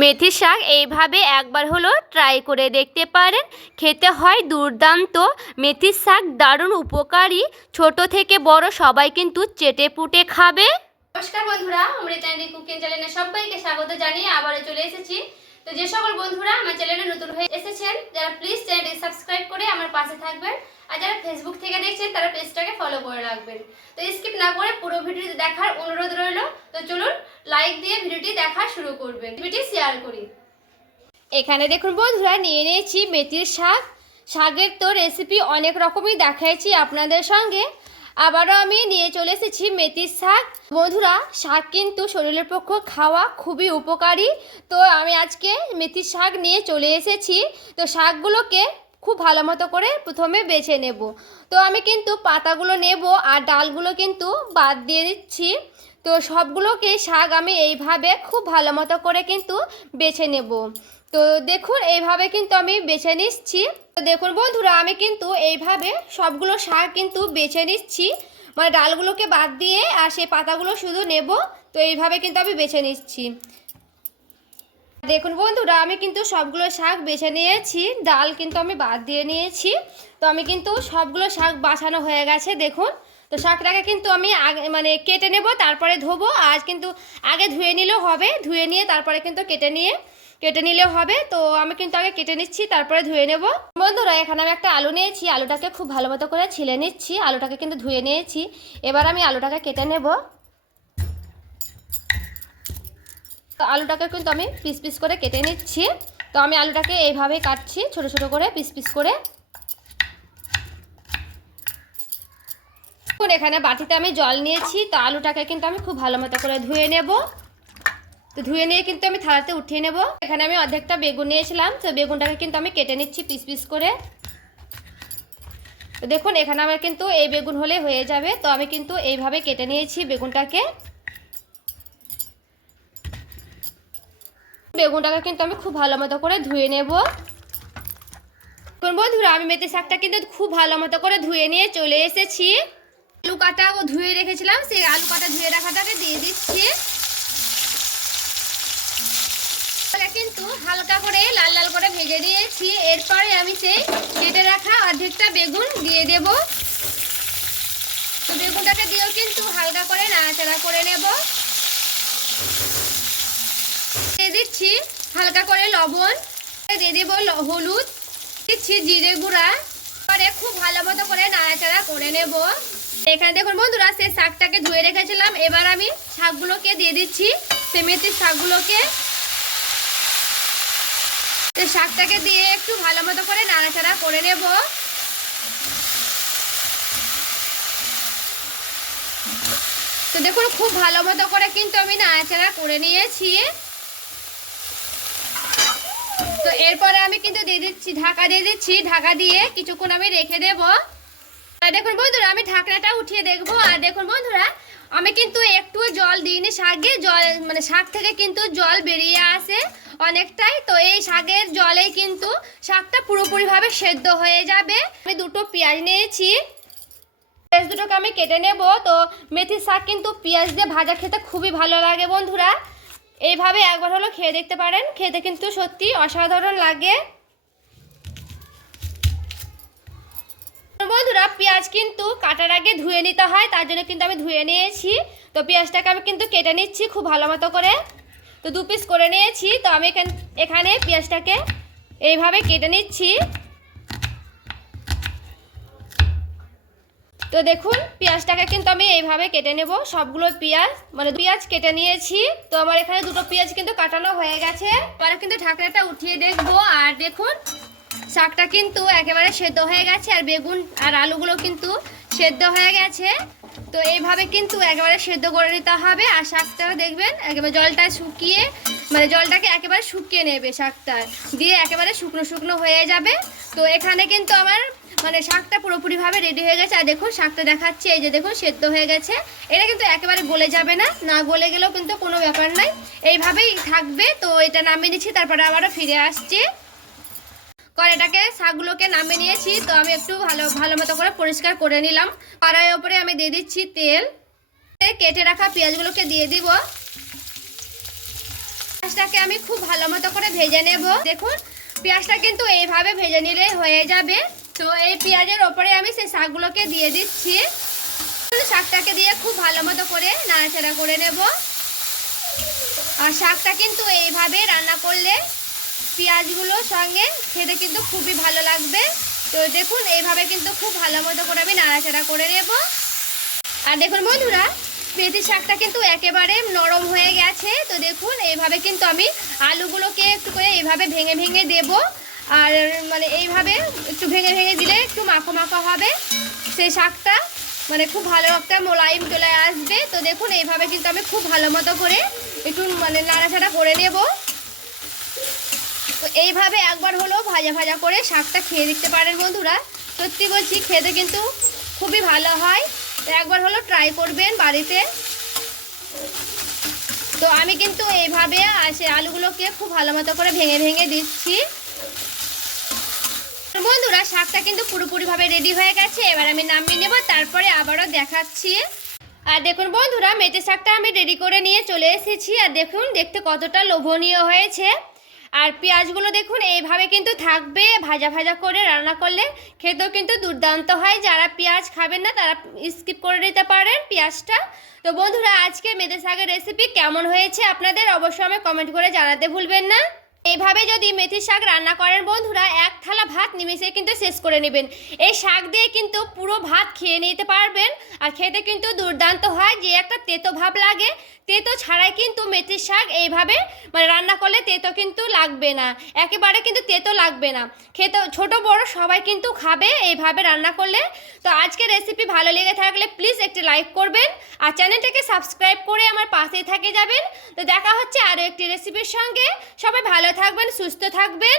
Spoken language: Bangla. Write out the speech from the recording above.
মেথি শাক এইভাবে একবার হলো ট্রাই করে দেখতে পারেন। খেতে হয় দুর্দান্ত। মেথি শাক দারুণ উপকারী, ছোট থেকে বড় সবাই কিন্তু চেটে পুটে খাবে। নমস্কার বন্ধুরা, অমৃতায়নী কুকিং চ্যানেলে সবাইকে স্বাগত জানিয়ে আবারও চলে এসেছি। তো যে সকল বন্ধুরা আমার চ্যানেলে নতুন হয়ে এসেছেন, যারা প্লিজ চ্যানেলটি সাবস্ক্রাইব করে আমার পাশে থাকবেন, আর যারা ফেসবুক থেকে দেখছেন তারা পেজটাকে ফলো করে রাখবেন। তো স্কিপ না করে পুরো ভিডিওটি দেখার অনুরোধ রইল। তো চলুন লাইক দিয়ে ভিডিওটি দেখা শুরু করবেন, ভিডিওটি শেয়ার করি। এখানে দেখুন বন্ধুরা, নিয়ে নিয়েছি মেথির শাক। শাকের তো রেসিপি অনেক রকমই দেখাইছি আপনাদের সঙ্গে, আবারও আমি নিয়ে চলে এসেছি মেথির শাক। বন্ধুরা, শাক কিন্তু শরীরের পক্ষে খাওয়া খুবই উপকারী। তো আমি আজকে মেথির শাক নিয়ে চলে এসেছি। তো শাকগুলোকে খুব ভালো মতো করে প্রথমে বেছে নেব। তো আমি কিন্তু পাতাগুলো নেব আর ডালগুলো কিন্তু বাদ দিয়ে দিচ্ছি। তো সবগুলোকে শাক আমি এইভাবে খুব ভালো মতো করে কিন্তু বেছে নেব। তো দেখুন এইভাবে কিন্তু আমি বেছে নিচ্ছি। তো দেখুন বন্ধুরা, আমি কিন্তু এইভাবে সবগুলো শাক কিন্তু বেছে নিচ্ছি, মানে ডালগুলোকে বাদ দিয়ে, আর সেই পাতাগুলো শুধু নেব। তো এইভাবে কিন্তু আমি বেছে নিচ্ছি। দেখুন বন্ধুরা, আমি কিন্তু সবগুলো শাক বেছে নিয়েছি, ডাল কিন্তু আমি বাদ দিয়ে নিয়েছি। তো আমি কিন্তু সবগুলো শাক বাছানো হয়ে গেছে দেখুন। তো শাকটাকে কিন্তু আমি আগে মানে কেটে নেব, তারপরে ধোবো। আর কিন্তু আগে ধুয়ে নিলেও হবে, ধুয়ে নিয়ে তারপরে কিন্তু কেটে নিলেও হবে। তো আমি কিন্তু আগে কেটে নিচ্ছি, তারপরে ধুয়ে নেব। বন্ধুরা, এখানে আমি একটা আলু নিয়েছি, আলুটাকে খুব ভালো মতো করে ছিলে নিচ্ছি। আলুটাকে কিন্তু ধুয়ে নিয়েছি, এবার আমি আলুটাকে কেটে নেব। তো আলুটাকে কিন্তু আমি পিস পিস করে কেটে নিচ্ছি। তো আমি আলুটাকে এইভাবেই কাটছি, ছোট ছোট করে পিস পিস করে। এখানে বাটিতে আমি জল নিয়েছি। তো আলুটাকে কিন্তু আমি খুব ভালো মতো করে ধুয়ে নেব। তো ধুয়ে নিয়ে কিন্তু আমি থালাতে উঠিয়ে নেব। এখানে আমি অর্ধেকটা বেগুন নিয়েছিলাম, তো বেগুনটাকে কিন্তু আমি কেটে নিচ্ছি পিস পিস করে। তো দেখুন, এখানে আমার কিন্তু এই বেগুন হলে হয়ে যাবে। তো আমি কিন্তু এইভাবে কেটে নিয়েছি বেগুনটাকে। বেগুনটাকে কিন্তু আমি খুব ভালো মতো করে ধুয়ে নেব। বন্ধুরা, আমি মেথি শাকটা কিন্তু খুব ভালো মতো করে ধুয়ে নিয়ে চলে এসেছি। আলু কাটা ও ধুয়ে রেখেছিলাম, সেই আলু কাটা ধুয়ে রাখাটাকে দিয়ে দিচ্ছি। কিন্তু হালকা করে লাল লাল করে ভেজে দিয়েছি। এরপরে আমি সেই কেটে রাখা অর্ধেকটা বেগুন দিয়ে দেব। তো বেগুনটাকে দিয়েও কিন্তু হালকা করে নাড়াচাড়া করে নেব। দিয়ে দিচ্ছি হালকা করে লবণ, দিয়ে দেবো হলুদ, দিচ্ছি জিরে গুঁড়া। পরে খুব ভালো মতো করে নাড়াচাড়া করে নেব। এখানে দেখুন বন্ধুরা, সেই শাকটাকে ধুয়ে রেখেছিলাম। এবার আমি শাকগুলোকে দিয়ে দিচ্ছি, সেই মেথির শাকগুলোকে। শাকটাকে দিয়ে একটু ভালো মতো করে নাড়াচাড়া করে নেব। তো দেখুন, খুব ভালো মতো করে কিন্তু আমি নাড়াচাড়া করে নিয়েছি। তো এরপরে আমি কিন্তু দিয়ে দিচ্ছি, ঢাকা দিয়ে দিচ্ছি। ঢাকা দিয়ে কিছুক্ষণ আমি রেখে দেব। আর দেখুন বন্ধুরা, আমি ঢাকনাটা উঠিয়ে দেখবো। আর দেখুন বন্ধুরা, আমি কিন্তু একটু জল দিইনি শাকে। জল মানে শাক থেকে কিন্তু জল বেরিয়ে আসে অনেকটাই। তো এই শাকের জলেই কিন্তু শাকটা পুরোপুরিভাবে সেদ্ধ হয়ে যাবে। আমি দুটো পেঁয়াজ নিয়েছি, পেঁয়াজ দুটোকে আমি কেটে নেব। তো মেথির শাক কিন্তু পেঁয়াজ দিয়ে ভাজা খেতে খুবই ভালো লাগে বন্ধুরা। এইভাবে একবার হলো খেয়ে দেখতে পারেন, খেতে কিন্তু সত্যি অসাধারণ লাগে। বন্ধুরা, পেঁয়াজ কিন্তু কাটার আগে ধুয়ে নিতে হয়, তার জন্য কিন্তু আমি ধুয়ে নিয়েছি। তো পেঁয়াজটাকে আমি কিন্তু কেটে নিচ্ছি খুব ভালো মতো করে। তো দু পিস করে নিয়েছি। তো আমি এখানে পেঁয়াজটাকে এইভাবে কেটে নিচ্ছি। তো দেখুন, পেঁয়াজটাকে কিন্তু আমি এইভাবে কেটে নেব। সবগুলো পেঁয়াজ মানে পেঁয়াজ কেটে নিয়েছি। তো আমার এখানে দুটো পেঁয়াজ কিন্তু কাটানো হয়ে গেছে। এবারে কিন্তু ঢাকনাটা উঠিয়ে দেখবো। আর দেখুন, শাকটা কিন্তু একেবারে সেদ্ধ হয়ে গেছে, আর বেগুন আর আলুগুলো কিন্তু সেদ্ধ হয়ে গেছে। তো এইভাবে কিন্তু একেবারে সেদ্ধ করে নিতে হবে। আর শাকটাও দেখবেন একেবারে জলটা শুকিয়ে, মানে জলটাকে একেবারে শুকিয়ে নেবে শাকটা দিয়ে, একেবারে শুকনো শুকনো হয়ে যাবে। তো এখানে কিন্তু আমার মানে শাকটা পুরোপুরিভাবে রেডি হয়ে গেছে। আর দেখুন শাকটা দেখাচ্ছি, এই যে দেখুন সেদ্ধ হয়ে গেছে। এটা কিন্তু একেবারে গলে যাবে না, না গলে গেলেও কিন্তু কোনো ব্যাপার নাই, এইভাবেই থাকবে। তো এটা নামিয়ে নিচ্ছি, তারপরে আবারও ফিরে আসছি। কড়াইটাকে শাকগুলোকে নামিয়ে নিয়েছি। তো আমি একটু ভালো মতো করে পরিষ্কার করে নিলাম। কড়াইয়ের ওপরে আমি দিয়ে দিচ্ছি তেল। কেটে রাখা পেঁয়াজগুলোকে দিয়ে দিব। পেঁয়াজটাকে আমি খুব ভালো মতো করে ভেজে নেব। দেখুন পেঁয়াজটা কিন্তু এইভাবে ভেজে নিলে হয়ে যাবে। তো এই পেঁয়াজের ওপরে আমি সেই শাকগুলোকে দিয়ে দিচ্ছি। শাকটাকে দিয়ে খুব ভালো মতো করে নাড়াচাড়া করে নেব। আর শাকটা কিন্তু এইভাবে রান্না করলে পেঁয়াজগুলোর সঙ্গে খেতে কিন্তু খুবই ভালো লাগবে। তো দেখুন এইভাবে কিন্তু খুব ভালো মতো করে আমি নাড়াচাড়া করে নেব। আর দেখুন বন্ধুরা মেথি শাকটা কিন্তু একেবারে নরম হয়ে গেছে। তো দেখুন এইভাবে কিন্তু আমি আলুগুলোকে একটু করে এইভাবে ভেঙে ভেঙে দেব। আর মানে এইভাবে একটু ভেঙে ভেঙে দিলে একটু মাখো মাখো হবে, সেই শাকটা মানে খুব ভালো একটা মোলায়েম চলে আসবে। তো দেখুন এইভাবে কিন্তু আমি খুব ভালো মতো করে একটু মানে নাড়াচাড়া করে নেব। তো এইভাবে একবার হলেও ভাজা ভাজা করে শাকটা খেয়ে দেখতে পারেন বন্ধুরা, সত্যি বলছি খেতে কিন্তু খুবই ভালো হয়। তো একবার হলো ট্রাই করবেন বাড়িতে। তো আমি কিন্তু এইভাবে আলুগুলোকে খুব ভালো মতো করে ভেঙে ভেঙে দিচ্ছি। বন্ধুরা শাকটা কিন্তু পুরোপুরিভাবে রেডি হয়ে গেছে। এবার আমি নামিয়ে নেব, তারপরে আবারও দেখাচ্ছি। আর দেখুন বন্ধুরা মেথি শাকটা আমি রেডি করে নিয়ে চলে এসেছি। আর দেখুন দেখতে কতটা লোভনীয় হয়েছে। আর পেঁয়াজগুলো দেখুন এইভাবে কিন্তু থাকবে, ভাজা ভাজা করে রান্না করলে খেতেও কিন্তু দুর্দান্ত হয়। যারা পেঁয়াজ খাবেন না তারা স্কিপ করে নিতে পারেন পেঁয়াজটা। তো বন্ধুরা আজকে মেথি শাকের রেসিপি কেমন হয়েছে আপনাদের অবশ্যই আমায় কমেন্ট করে জানাতে ভুলবেন না। এইভাবে যদি মেথি শাক রান্না করেন বন্ধুরা এক থালা ভাত নিমিশে কিন্তু শেষ করে নেবেন। এই শাক দিয়ে কিন্তু পুরো ভাত খেয়ে নিতে পারবেন। আর খেতে কিন্তু দুর্দান্ত হয়। যে একটা তেতো ভাব লাগে, তেতো ছাড়াই কিন্তু মেথির শাক এইভাবে মানে রান্না করলে তেতো কিন্তু লাগবে না, একেবারে কিন্তু তেতো লাগবে না। খেতে ছোট বড় সবাই কিন্তু খাবে এইভাবে রান্না করলে। তো আজকের রেসিপি ভালো লেগে থাকলে প্লিজ একটি লাইক করবেন আর চ্যানেলটাকে সাবস্ক্রাইব করে আমার পাশেই থেকে যাবেন। তো দেখা হচ্ছে আরও একটি রেসিপির সঙ্গে। সবাই ভালো থাকবেন, সুস্থ থাকবেন।